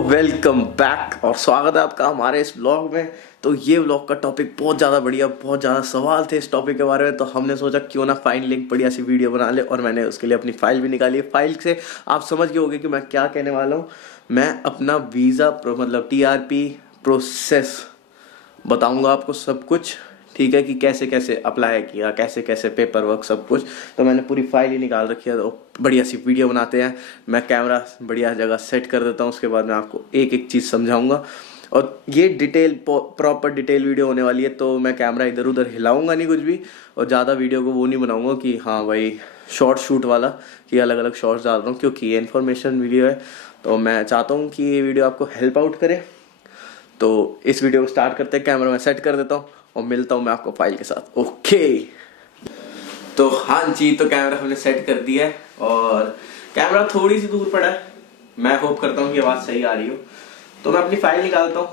Welcome back और स्वागत है आपका हमारे इस ब्लॉग में। तो ये ब्लॉग का टॉपिक बहुत ज़्यादा बढ़िया, बहुत ज़्यादा सवाल थे इस टॉपिक के बारे में, तो हमने सोचा क्यों ना फाइल एक बढ़िया सी वीडियो बना ले। और मैंने उसके लिए अपनी फ़ाइल भी निकाली है। फाइल से आप समझ गए होंगे कि मैं क्या कहने वाला हूँ। मैं अपना वीज़ा मतलब TRP प्रोसेस बताऊँगा आपको सब कुछ, ठीक है, कि कैसे कैसे अप्लाई किया, कैसे कैसे पेपर वर्क, सब कुछ। तो मैंने पूरी फाइल ही निकाल रखी है। तो बढ़िया सी वीडियो बनाते हैं। मैं कैमरा बढ़िया जगह सेट कर देता हूँ, उसके बाद मैं आपको एक एक चीज़ समझाऊंगा। और ये डिटेल प्रॉपर डिटेल वीडियो होने वाली है। तो मैं कैमरा इधर उधर हिलाऊंगा नहीं कुछ भी, और ज़्यादा वीडियो को वो नहीं बनाऊंगा कि हाँ भाई शॉर्ट शूट वाला, कि अलग अलग शॉर्ट्स डाल रहा हूँ, क्योंकि ये इन्फॉर्मेशन वीडियो है। तो मैं चाहता हूँ कि ये वीडियो आपको हेल्प आउट करे। तो इस वीडियो को स्टार्ट करते हैं। कैमरा मैं सेट कर देता हूँ और मिलता हूँ मैं आपको फाइल के साथ। ओके, तो हाँ जी, तो कैमरा हमने सेट कर दिया है और कैमरा थोड़ी सी दूर पड़ा है। मैं होप करता हूँ कि आवाज़ सही आ रही हो। तो मैं अपनी फाइल निकालता हूँ,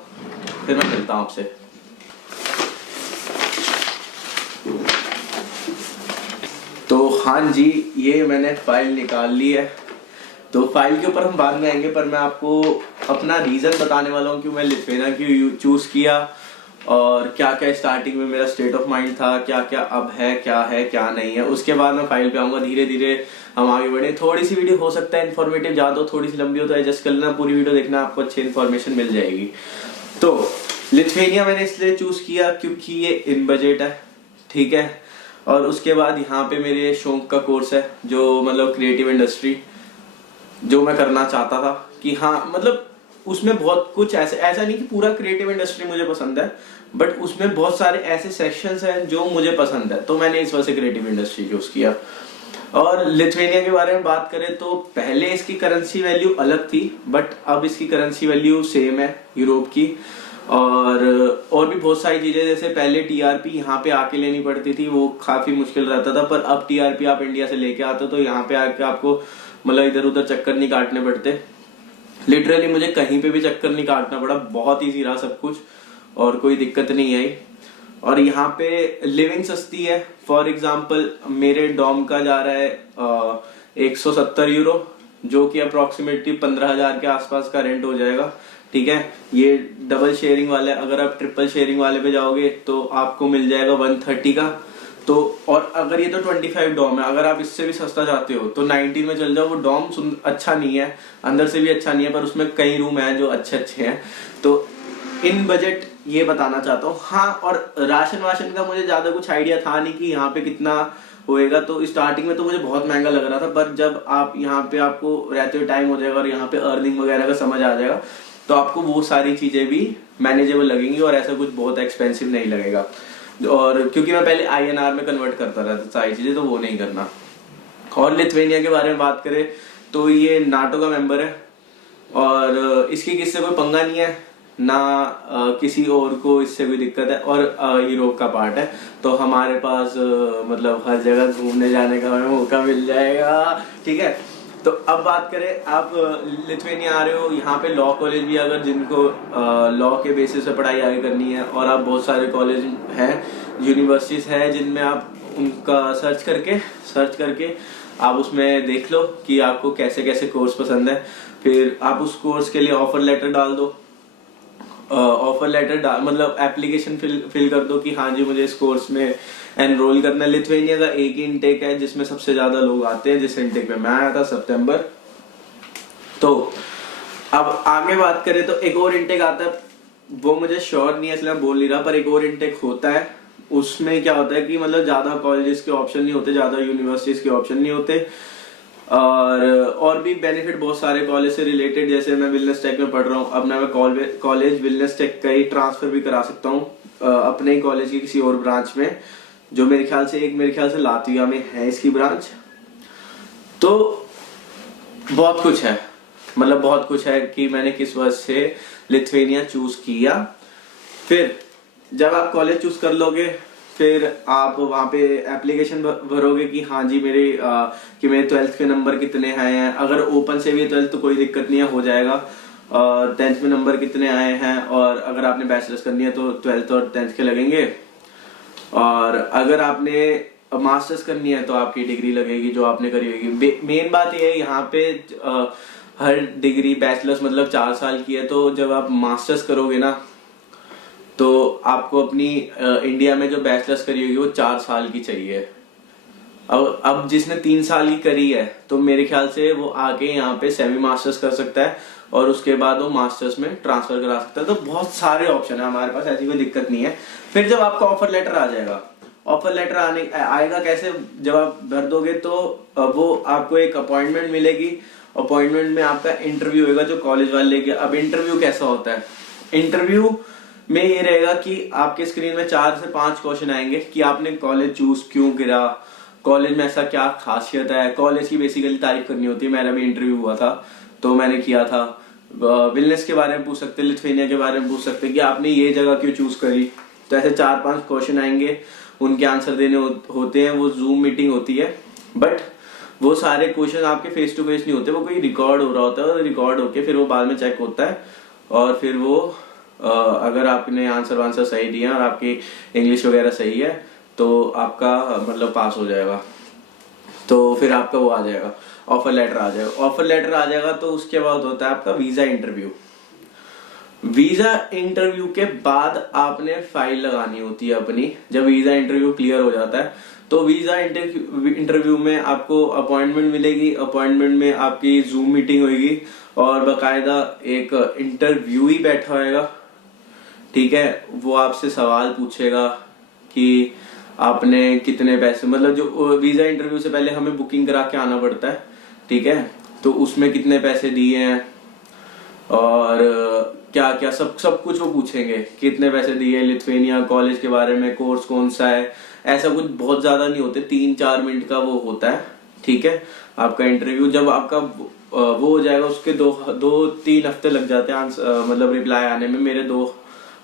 फिर मैं मिलता हूँ आपसे। तो हाँ जी, ये मैंने फाइल निकाल ली है। तो फाइल के ऊपर हम बाद में आएंगे, पर मैं आपको अपना रीज़न बताने वाला हूँ कि मैं लिथुआनिया क्यों चूज़ किया और क्या क्या स्टार्टिंग में मेरा स्टेट ऑफ माइंड था, क्या क्या अब है क्या नहीं है। उसके बाद मैं फाइल पे आऊँगा। धीरे धीरे हम आगे बढ़े। थोड़ी सी वीडियो हो सकता है इन्फॉर्मेटिव ज़्यादा हो, थोड़ी सी लंबी हो, तो एडजस्ट कर लेना। पूरी वीडियो देखना, आपको अच्छी इन्फॉर्मेशन मिल जाएगी। तो लिथुआनिया मैंने इसलिए चूज़ किया क्योंकि ये इन बजट है, ठीक है। और उसके बाद यहाँ पे मेरे शौक का कोर्स है, जो मतलब क्रिएटिव इंडस्ट्री, जो मैं करना चाहता था। कि हाँ मतलब उसमें बहुत कुछ ऐसा नहीं कि पूरा क्रिएटिव इंडस्ट्री मुझे पसंद है, बट उसमें बहुत सारे ऐसे सेक्शंस हैं जो मुझे पसंद है। तो मैंने इस वजह से क्रिएटिव इंडस्ट्री चूज किया। और लिथुआनिया के बारे में बात करें तो पहले इसकी करेंसी वैल्यू अलग थी, बट अब इसकी करेंसी वैल्यू सेम है यूरोप की। और भी बहुत सारी चीजें, जैसे पहले TRP यहाँ पे आके लेनी पड़ती थी, वो काफी मुश्किल रहता था। पर अब TRP आप इंडिया से लेके आते हो तो यहाँ पे आके आपको मतलब इधर उधर चक्कर नहीं काटने पड़ते। लिटरली मुझे कहीं पे भी चक्कर नहीं काटना पड़ा, बहुत ईजी रहा सब कुछ और कोई दिक्कत नहीं आई। और यहाँ पे लिविंग सस्ती है। फॉर एग्जाम्पल मेरे डॉम का जा रहा है 170 यूरो, जो कि अप्रोक्सीमेटली 15,000 के आसपास का रेंट हो जाएगा, ठीक है। ये डबल शेयरिंग वाला है। अगर आप ट्रिपल शेयरिंग वाले पे जाओगे तो आपको मिल जाएगा 130 का। तो और अगर ये तो 25 डॉम है, अगर आप इससे भी सस्ता चाहते हो तो 19 में चल जाओ। वो डॉम अच्छा नहीं है, अंदर से भी अच्छा नहीं है, पर उसमें कई रूम हैं जो अच्छे अच्छे हैं। तो इन बजट ये बताना चाहता हूँ। हाँ, और राशन वाशन का मुझे ज्यादा कुछ आइडिया था नहीं कि यहाँ पे कितना होएगा। तो स्टार्टिंग में तो मुझे बहुत महंगा लग रहा था, पर जब आप यहाँ पे आपको रहते हुए टाइम हो जाएगा और यहाँ पे अर्निंग वगैरह का समझ आ जाएगा, तो आपको वो सारी चीजें भी मैनेजेबल लगेंगी और ऐसा कुछ बहुत एक्सपेंसिव नहीं लगेगा। और क्योंकि मैं पहले INR में कन्वर्ट करता रहता सारी चीजें, तो वो नहीं करना। और लिथुआनिया के बारे में बात करें तो ये नाटो का मेंबर है और इसकी किससे कोई पंगा नहीं है ना, किसी और को इससे कोई दिक्कत है। और यूरोप का पार्ट है, तो हमारे पास मतलब हर जगह घूमने जाने का हमें मौका मिल जाएगा, ठीक है। तो अब बात करें, आप लिथुआनिया आ रहे हो, यहाँ पे लॉ कॉलेज भी, अगर जिनको लॉ के बेसिस पे पढ़ाई आगे करनी है, और आप बहुत सारे कॉलेज हैं, यूनिवर्सिटीज हैं, जिनमें आप उनका सर्च करके आप उसमें देख लो कि आपको कैसे कैसे कोर्स पसंद है। फिर आप उस कोर्स के लिए ऑफर लेटर डाल दो। ऑफर लेटर मतलब एप्लीकेशन फिल कर दो कि हाँ जी मुझे इस कोर्स में एनरोल करना है। लिथुआनिया का एक ही इनटेक है जिसमें सबसे ज्यादा लोग आते हैं, जिस इनटेक में मैं आया था सितंबर। तो अब आगे बात करें तो एक और इनटेक आता है, वो मुझे श्योर नहीं है इसलिए मैं बोल नहीं रहा, पर एक और इनटेक होता है। उसमें क्या होता है कि मतलब ज्यादा कॉलेजेस के ऑप्शन नहीं होते, ज्यादा यूनिवर्सिटीज के ऑप्शन नहीं होते। और भी बेनिफिट बहुत सारे कॉलेज से रिलेटेड, जैसे मैं विलनेस टेक में पढ़ रहा हूँ, अब मैं कॉलेज विलनेस टेक का ही ट्रांसफर भी करा सकता हूँ अपने ही कॉलेज की किसी और ब्रांच में, जो मेरे ख्याल से लातविया में है इसकी ब्रांच। तो बहुत कुछ है, मतलब बहुत कुछ है कि मैंने किस वजह से लिथुआनिया चूज किया। फिर जब आप कॉलेज चूज कर लोगे, फिर आप वहाँ पे एप्लीकेशन भरोगे कि हाँ जी कि मेरे 12th के नंबर कितने आए हैं। अगर ओपन से भी 12th तो कोई दिक्कत नहीं है, हो जाएगा। 10th में नंबर कितने आए हैं, और अगर आपने बैचलर्स करनी है तो 12th और 10th के लगेंगे। और अगर आपने मास्टर्स करनी है तो आपकी डिग्री लगेगी जो आपने करी होगी। मेन बात ये है यहाँ पे हर डिग्री बैचलर्स मतलब 4 साल की है, तो जब आप मास्टर्स करोगे ना तो आपको अपनी इंडिया में जो बैचलर्स करी होगी वो 4 साल की चाहिए। अब जिसने 3 साल की करी है तो मेरे ख्याल से वो आगे यहाँ पे सेमी मास्टर्स कर सकता है और उसके बाद वो मास्टर्स में ट्रांसफर करा सकता है। तो बहुत सारे ऑप्शन है हमारे पास, ऐसी कोई दिक्कत नहीं है। फिर जब आपका ऑफर लेटर आ जाएगा, ऑफर लेटर आएगा कैसे, जब आप भर दोगे तो वो आपको एक अपॉइंटमेंट मिलेगी। अपॉइंटमेंट में आपका इंटरव्यू होगा जो कॉलेज वाले लेके। अब इंटरव्यू कैसा होता है, इंटरव्यू में ये रहेगा कि आपके स्क्रीन में 4 से 5 क्वेश्चन आएंगे कि आपने कॉलेज चूज क्यों करा, कॉलेज में ऐसा क्या खासियत है, कॉलेज की बेसिकली तारीफ करनी होती है। मेरा भी इंटरव्यू हुआ था तो मैंने किया था। विलनेस के बारे में पूछ सकते, लिथुआनिया के बारे में पूछ सकते कि आपने ये जगह क्यों चूज करी। तो ऐसे 4-5 क्वेश्चन आएंगे, उनके आंसर देने होते हैं। वो जूम मीटिंग होती है, बट वो सारे क्वेश्चन आपके फेस टू फेस नहीं होते, वो कोई रिकॉर्ड हो रहा होता है और रिकॉर्ड होके फिर वो बाद में चेक होता है। और फिर वो अगर आपने आंसर सही दिया और आपकी इंग्लिश वगैरह सही है तो आपका मतलब पास हो जाएगा। तो फिर आपका वो आ जाएगा, ऑफर लेटर आ जाएगा। ऑफर लेटर आ जाएगा तो उसके बाद होता है आपका वीजा इंटरव्यू। वीजा इंटरव्यू के बाद आपने फाइल लगानी होती है अपनी। जब वीजा इंटरव्यू क्लियर हो जाता है तो वीजा इंटरव्यू में आपको अपॉइंटमेंट मिलेगी। अपॉइंटमेंट में आपकी जूम मीटिंग होगी और बकायदा एक इंटरव्यू ही बैठा होएगा, ठीक है। वो आपसे सवाल पूछेगा कि आपने कितने पैसे, मतलब जो वीजा इंटरव्यू से पहले हमें बुकिंग करा के आना पड़ता है, ठीक है। तो उसमें कितने पैसे दिए हैं और क्या क्या सब कुछ वो पूछेंगे, कितने पैसे दिए, लिथुआनिया कॉलेज के बारे में, कोर्स कौन सा है। ऐसा कुछ बहुत ज्यादा नहीं होते, 3-4 मिनट का वो होता है, ठीक है। आपका इंटरव्यू जब आपका वो हो जाएगा उसके 2-3 हफ्ते लग जाते हैं मतलब रिप्लाई आने में। मेरे 2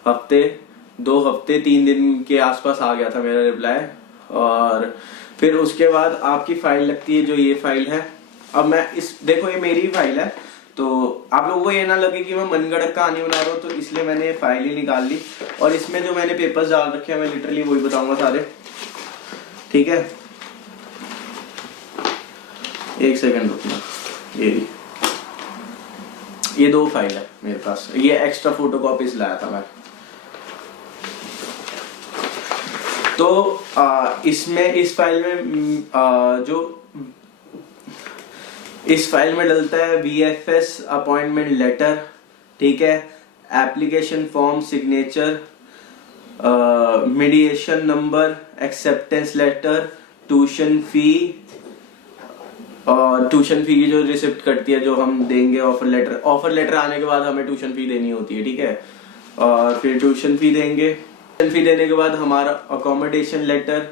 हफ्ते 3 दिन के आसपास आ गया था मेरा रिप्लाई। और फिर उसके बाद आपकी फाइल लगती है, जो ये फाइल है। अब मैं देखो ये मेरी फाइल है, तो आप लोगों को ये ना लगे कि मैं मनगढ़ंत कहानी बना रहा हूँ, तो इसलिए मैंने फाइल ही निकाल ली। और इसमें जो मैंने पेपर्स डाल रखे हैं मैं लिटरली वही बताऊंगा सारे, ठीक है। एक सेकंड रुकना, ये 2 फाइल है मेरे पास, ये एक्स्ट्रा फोटोकॉपीज लाया था मैं। तो इसमें इस फाइल में डलता है VFS अपॉइंटमेंट लेटर, ठीक है, application form, signature, mediation number, acceptance letter, tuition fee, और ट्यूशन फी की जो रिसिप्ट कटती है जो हम देंगे ऑफर लेटर आने के बाद हमें ट्यूशन फी देनी होती है, ठीक है। और फिर ट्यूशन फी देंगे। ट्यूशन फी देने के बाद हमारा अकोमोडेशन लेटर,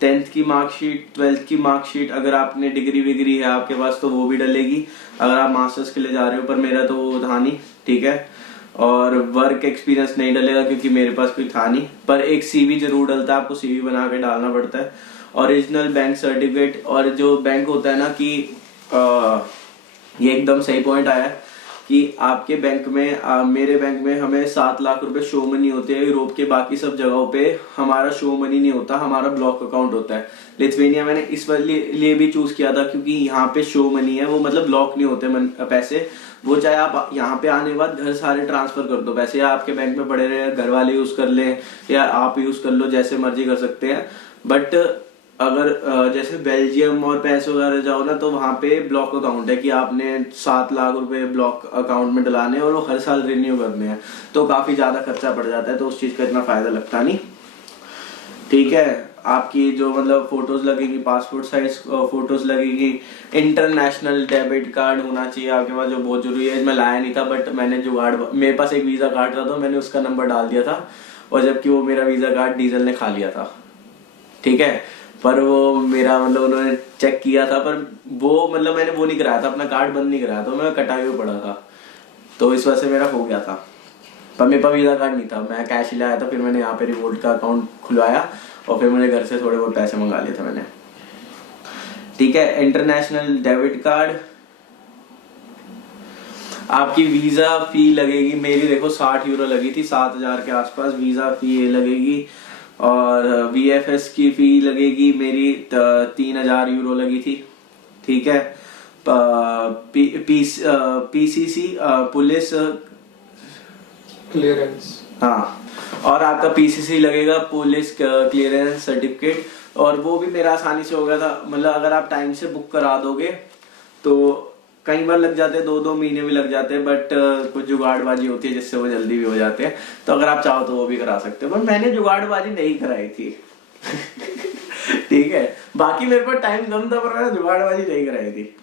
10th की मार्कशीट, 12th की मार्कशीट, अगर आपने डिग्री विग्री है आपके पास तो वो भी डलेगी, अगर आप मास्टर्स के लिए जा रहे हो, पर मेरा तो वो था नहीं, ठीक है। और वर्क एक्सपीरियंस नहीं डलेगा क्योंकि मेरे पास कोई था नहीं, पर एक CV जरूर डलता है, आपको CV बना के डालना पड़ता है। ओरिजिनल बैंक सर्टिफिकेट, और जो बैंक होता है ना कि ये एकदम सही पॉइंट आया कि आपके बैंक में मेरे बैंक में हमें 7 लाख रुपए शो मनी होते हैं। यूरोप के बाकी सब जगहों पे हमारा शो मनी नहीं होता, हमारा ब्लॉक अकाउंट होता है। लिथुआनिया मैंने इस लिए भी चूज किया था क्योंकि यहाँ पे शो मनी है, वो मतलब ब्लॉक नहीं होते पैसे। वो चाहे आप यहाँ पे आने के बाद घर सारे ट्रांसफर कर दो पैसे, या आपके बैंक में पड़े रहे, घर वाले यूज कर ले या आप यूज कर लो, जैसे मर्जी कर सकते हैं। बट अगर जैसे बेल्जियम और पैसे वगैरह जाओ ना तो वहां पे ब्लॉक अकाउंट है कि आपने 7 लाख रुपए ब्लॉक अकाउंट में डलाने और वो हर साल रिन्यू करने हैं, तो काफी ज्यादा खर्चा पड़ जाता है, तो उस चीज का इतना फायदा लगता नहीं, ठीक है। आपकी जो मतलब फोटोज लगेगी, पासपोर्ट साइज फोटोज लगेगी, इंटरनेशनल डेबिट कार्ड होना चाहिए आपके पास, जो बहुत जरूरी है। मैं लाया नहीं था बट मैंने जुगाड़, मेरे पास एक वीजा कार्ड था तो मैंने उसका नंबर डाल दिया था, और जबकि वो मेरा वीजा कार्ड डीजल ने खा लिया था, ठीक है। पर वो मेरा मतलब उन्होंने चेक किया था, पर वो मतलब मैंने वो नहीं कराया था, अपना कार्ड बंद नहीं कराया, तो मैं कटा हुआ पड़ा था, तो इस वजह से मेरा हो गया था। पर मेरे पास वीजा कार्ड नहीं था, मैं कैश ही लाया था। फिर मैंने यहाँ पे रिवोल्ट का अकाउंट खुलवाया और फिर मेरे घर से थोड़े बहुत पैसे मंगा लिए थे मैंने, ठीक है। इंटरनेशनल डेबिट कार्ड, आपकी वीजा फी लगेगी, मेरी देखो 60 यूरो लगी थी, 7,000 के आसपास वीजा फी लगेगी। और VFS की फी लगेगी मेरी 3,000 यूरो लगी थी, ठीक है। PCC police clearance. हाँ, और आपका पीसीसी लगेगा, पुलिस क्लियरेंस सर्टिफिकेट, और वो भी मेरा आसानी से हो गया था। मतलब अगर आप टाइम से बुक करा दोगे तो कई बार लग जाते हैं, 2-2 महीने भी लग जाते हैं, बट कुछ जुगाड़बाजी होती है जिससे वो जल्दी भी हो जाते हैं। तो अगर आप चाहो तो वो भी करा सकते हो, पर मैंने जुगाड़बाजी नहीं कराई थी। ठीक है, बाकी मेरे पास टाइम कम था पर मैंने जुगाड़बाजी नहीं कराई थी।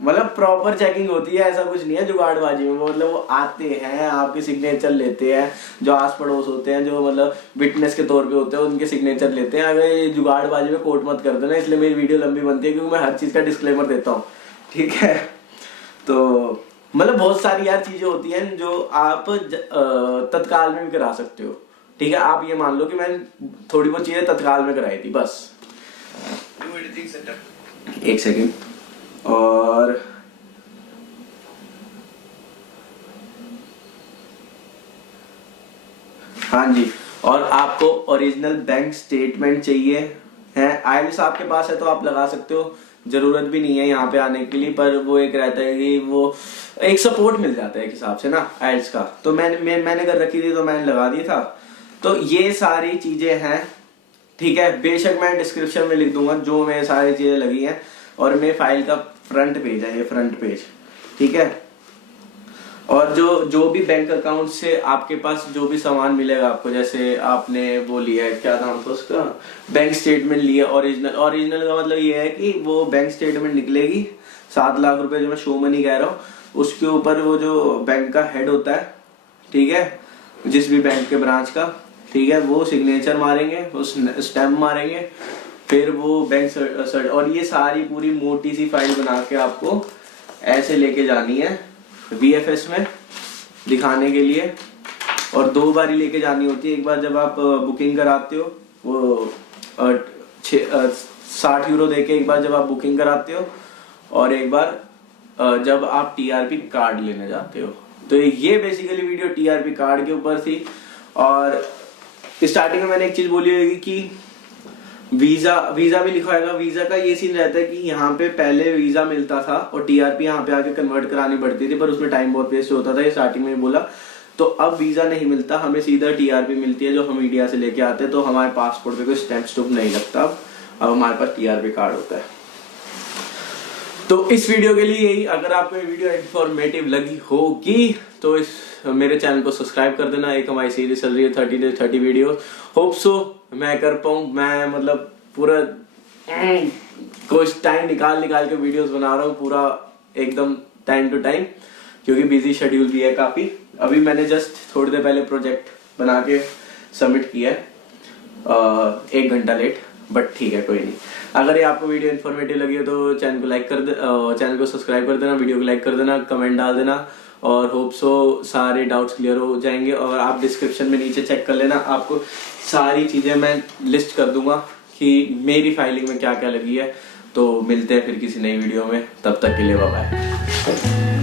मतलब प्रॉपर चेकिंग होती है, ऐसा कुछ नहीं है जुगाड़बाजी में। मतलब वो आते हैं, आपके सिग्नेचर लेते हैं, जो आस पड़ोस होते हैं, जो मतलब विटनेस के तौर पे होते हैं, उनके सिग्नेचर लेते हैं। अगर ये जुगाड़बाजी में कोट मत कर देना, इसलिए मेरी वीडियो लंबी बनती है, क्योंकि मैं हर चीज का डिस्क्लेमर देता हूँ। ठीक है, तो मतलब बहुत सारी यार चीजें होती हैं जो आप तत्काल में भी करा सकते हो। ठीक है, आप ये मान लो कि मैंने थोड़ी बहुत चीजें तत्काल में कराई थी बस। एक सेकेंड। और हाँ जी, और आपको ओरिजिनल बैंक स्टेटमेंट चाहिए है। आईएलटीएस आपके पास है तो आप लगा सकते हो, जरूरत भी नहीं है यहाँ पे आने के लिए, पर वो एक रहता है कि वो एक सपोर्ट मिल जाता है एक हिसाब से ना आईएलटीएस का। तो मैंने कर रखी थी तो मैंने लगा दी था। तो ये सारी चीजें हैं। ठीक है, बेशक मैं डिस्क्रिप्शन में लिख दूंगा जो मेरे सारी चीजें लगी हैं, और मेरे फाइल का फ्रंट पेज है ये, फ्रंट पेज। ठीक है, और जो भी बैंक अकाउंट से आपके पास जो भी सामान मिलेगा आपको, जैसे आपने वो लिया है, क्या नाम था उसका, बैंक स्टेटमेंट लिया ओरिजिनल का मतलब ये है कि वो बैंक स्टेटमेंट निकलेगी 7 लाख रुपए, जो मैं शो मनी कह रहा हूँ, उसके ऊपर वो जो बैंक का हेड होता है, ठीक है, जिस भी बैंक के ब्रांच का, ठीक है, वो सिग्नेचर मारेंगे, उस स्टैम्प मारेंगे, फिर वो बैंक और ये सारी पूरी मोटी सी फाइल बना के आपको ऐसे लेके जानी है VFS में दिखाने के लिए। और 2 बार ही लेके जानी होती है। एक बार जब आप बुकिंग कराते हो, वो 60 यूरो देके एक बार जब आप बुकिंग कराते हो, और एक बार जब आप TRP कार्ड लेने जाते हो। तो ये बेसिकली वीडियो TRP कार्ड के ऊपर थी। और स्टार्टिंग में मैंने एक चीज बोली होगी कि वीजा भी लिखा होगा। वीजा का ये सीन रहता है कि यहाँ पे पहले वीजा मिलता था और TRP यहाँ पे आके कन्वर्ट करानी पड़ती थी, पर उसमें टाइम बहुत वेस्ट होता था, ये स्टार्टिंग में बोला। तो अब वीजा नहीं मिलता, हमें सीधा TRP मिलती है जो हम इंडिया से लेके आते हैं। तो हमारे पासपोर्ट पे कोई स्टैम्प स्टूप नहीं लगता, अब हमारे पास TRP कार्ड होता है। तो इस वीडियो के लिए यही। अगर आपको ये वीडियो इंफॉर्मेटिव लगी होगी तो इस मेरे चैनल को सब्सक्राइब कर देना। एक हमारी सीरीज चल रही है 30 वीडियो। होप सो मैं कर पाऊँ। मैं मतलब पूरा कुछ टाइम निकाल के वीडियोस बना रहा हूँ, पूरा एकदम टाइम टू टाइम, क्योंकि बिजी शेड्यूल भी है काफी। अभी मैंने जस्ट थोड़ी देर पहले प्रोजेक्ट बना के सबमिट किया है, 1 घंटा लेट, बट ठीक है, कोई नहीं। अगर ये आपको वीडियो इन्फॉर्मेटिव लगी हो तो चैनल को सब्सक्राइब कर देना, वीडियो को लाइक कर देना, कमेंट डाल देना, और होप सो सारे डाउट्स क्लियर हो जाएंगे। और आप डिस्क्रिप्शन में नीचे चेक कर लेना, आपको सारी चीजें मैं लिस्ट कर दूंगा कि मेरी फाइलिंग में क्या क्या लगी है। तो मिलते हैं फिर किसी नई वीडियो में, तब तक के लिए बाय बाय।